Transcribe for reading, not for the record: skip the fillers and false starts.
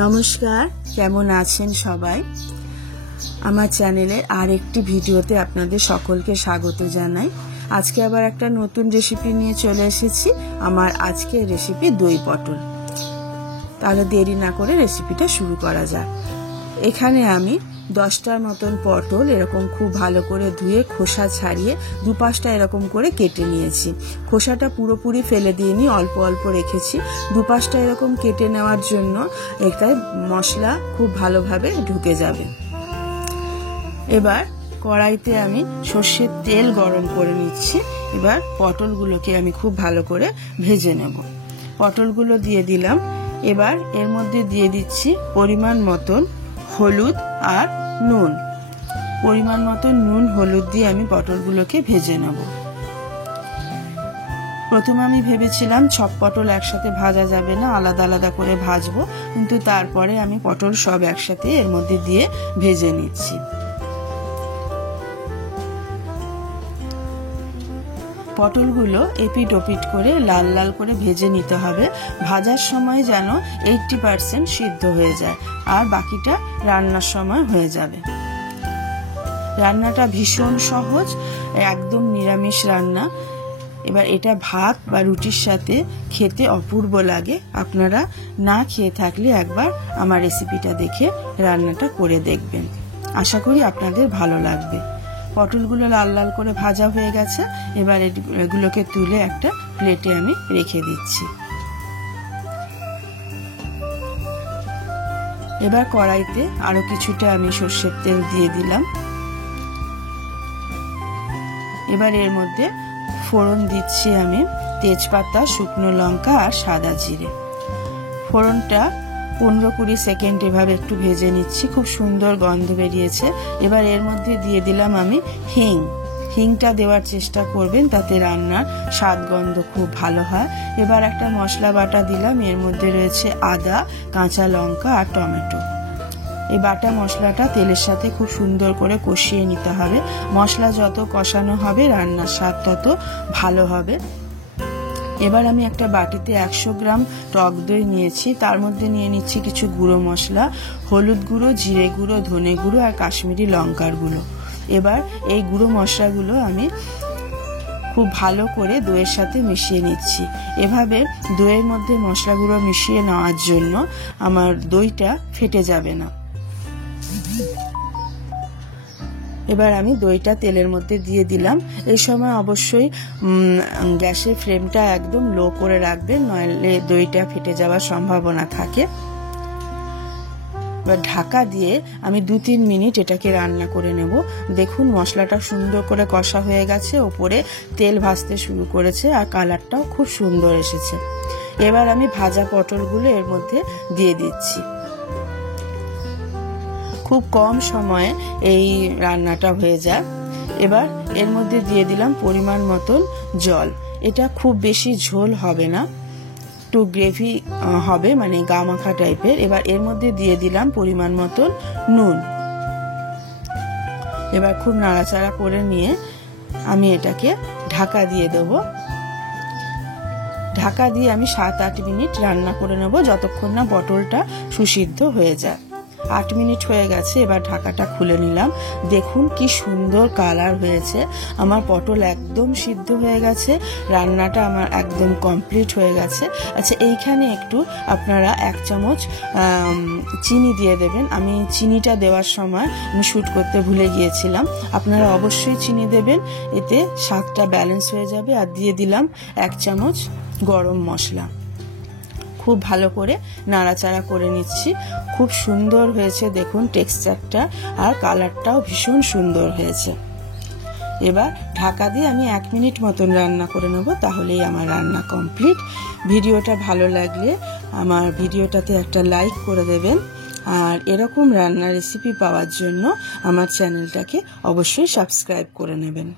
নমস্কার, কেমন আছেন সবাই? আমার চ্যানেলে আরেকটি ভিডিওতে আপনাদের সকলকে স্বাগত জানাই। আজকে আবার একটা নতুন রেসিপি নিয়ে চলে এসেছি। আমার আজকের রেসিপি দই পটল। তাহলে দেরি না করে রেসিপিটা শুরু করা যাক। এখানে আমি 10টার মতন পটল এরকম খুব ভালো করে ধুয়ে খোসা ছাড়িয়ে দুপাশটা এরকম করে কেটে নিয়েছি। খোসাটা পুরোপুরি ফেলে দিইনি, অল্প অল্প রেখেছি। দুপাশটা এরকম কেটে নেওয়ার জন্য এটায় মশলা খুব ভালোভাবে ঢুকে যাবে। এবার কড়াইতে আমি সর্ষের তেল গরম করে নিচ্ছি। এবার পটলগুলোকে আমি খুব ভালো করে ভেজে নেব। পটলগুলো দিয়ে দিলাম। এবার এর মধ্যে দিয়ে দিচ্ছি পরিমাণ মতন হলুদ আর নুন। পরিমাণ মতন নুন হলুদ দিয়ে আমি পটলগুলোকে ভেজে নেব। প্রথমে আমি ভেবেছিলাম সব পটল একসাথে ভাজা যাবে না, আলাদা আলাদা করে ভাজবো, কিন্তু তারপরে আমি পটল সব একসাথে এর মধ্যে দিয়ে ভেজে নিচ্ছি। পটলগুলো এপিট ওপিট করে লাল লাল করে ভেজে নিতে হবে। ভাজার সময় যেন 80% সিদ্ধ হয়ে যায়, আর বাকিটা রান্নার সময় হয়ে যাবে। রান্নাটা ভীষণ সহজ, একদম নিরামিষ রান্না। এবার এটা ভাত বা রুটির সাথে খেতে অপূর্ব লাগে। আপনারা না খেয়ে থাকলে একবার আমার রেসিপিটা দেখে রান্নাটা করে দেখবেন। আশা করি আপনাদের ভালো লাগবে। পটলগুলো লাল লাল করে ভাজা হয়ে গেছে। এবার এগুলোকে তুলে একটা প্লেটে আমি রেখে দিচ্ছি। এবার কড়াইতে আরো কিছুটা আমি সর্ষের তেল দিয়ে দিলাম। এবার এর মধ্যে ফোড়ন দিচ্ছি আমি তেজপাতা, শুকনো লঙ্কা আর সাদা জিরে। ফোড়নটা 15-20 সেকেন্ড এভাবে একটু ভেজে নিচ্ছি। খুব সুন্দর গন্ধ বেরিয়েছে। এবার এর মধ্যে দিয়ে দিলাম আমি হিং। হিংটা দেওয়ার চেষ্টা করবেন, তাতে রান্নার স্বাদ গন্ধ খুব ভালো হয়। এবার একটা মশলা বাটা দিলাম। এর মধ্যে রয়েছে আদা, কাঁচা লঙ্কা আর টমেটো। এই বাটা মশলাটা তেলের সাথে খুব সুন্দর করে কষিয়ে নিতে হবে। মশলা যত কষানো হবে রান্নার স্বাদ তত ভালো হবে। এবার আমি একটা বাটিতে 100 গ্রাম টক দই নিয়েছি। তার মধ্যে নিয়ে নিচ্ছি কিছু গুঁড়ো মশলা, হলুদ গুঁড়ো, জিরে গুঁড়ো, ধনে গুঁড়ো আর কাশ্মীরি লঙ্কার গুঁড়ো। এবার এই গুঁড়ো মশলাগুলো আমি খুব ভালো করে দইয়ের সাথে মিশিয়ে নিচ্ছি। এভাবে দইয়ের মধ্যে মশলাগুলো মিশিয়ে নেওয়ার জন্য আমার দইটা ফেটে যাবে না। এবার আমি দইটা তেলের মধ্যে দিয়ে দিলাম। এই সময় অবশ্যই গ্যাসের ফ্লেমটা একদম লো করে রাখবেন, নইলে দইটা ফেটে যাওয়ার সম্ভাবনা থাকে। এবার ঢাকা দিয়ে আমি 2-3 মিনিট এটাকে রান্না করে নেব। দেখুন মশলাটা সুন্দর করে কষা হয়ে গেছে, ওপরে তেল ভাসতে শুরু করেছে আর কালারটাও খুব সুন্দর এসেছে। এবার আমি ভাজা পটলগুলো এর মধ্যে দিয়ে দিচ্ছি। খুব কম সময়ে এই রান্নাটা হয়ে যায়। এবার এর মধ্যে দিয়ে দিলাম পরিমাণ মতন জল। এটা খুব বেশি ঝোল হবে না, একটু গ্রেভি হবে, মানে গা মাখা টাইপের। এবার এর মধ্যে দিয়ে দিলাম পরিমাণ মতন নুন। এবার খুব নাড়াচাড়া করে নিয়ে আমি এটাকে ঢাকা দিয়ে দেব। ঢাকা দিয়ে আমি 7-8 মিনিট রান্না করে নেব, যতক্ষণ না পটলটা সুসিদ্ধ হয়ে যায়। 8 মিনিট হয়ে গেছে। এবার ঢাকাটা খুলে নিলাম। দেখুন কি সুন্দর কালার হয়েছে। আমার পটল একদম সিদ্ধ হয়ে গেছে। রান্নাটা আমার একদম কমপ্লিট হয়ে গেছে। আচ্ছা, এইখানে একটু আপনারা 1 চামচ চিনি দিয়ে দেবেন। আমি চিনিটা দেওয়ার সময় আমি শুট করতে ভুলে গিয়েছিলাম। আপনারা অবশ্যই চিনি দেবেন, এতে স্বাদটা ব্যালেন্স হয়ে যাবে। আর দিয়ে দিলাম 1 চামচ গরম মশলা। খুব ভালো করে নাড়াচাড়া করে নিচ্ছি। খুব সুন্দর হয়েছে দেখুন টেক্সচারটা, আর কালারটাও ভীষণ সুন্দর হয়েছে। এবার ঢাকা দিয়ে আমি 1 মিনিট মতন রান্না করে নেব, তাহলেই আমার রান্না কমপ্লিট। ভিডিওটা ভালো লাগলে আমার ভিডিওটাতে একটা লাইক করে দেবেন, আর এরকম রান্নার রেসিপি পাওয়ার জন্য আমার চ্যানেলটাকে অবশ্যই সাবস্ক্রাইব করে নেবেন।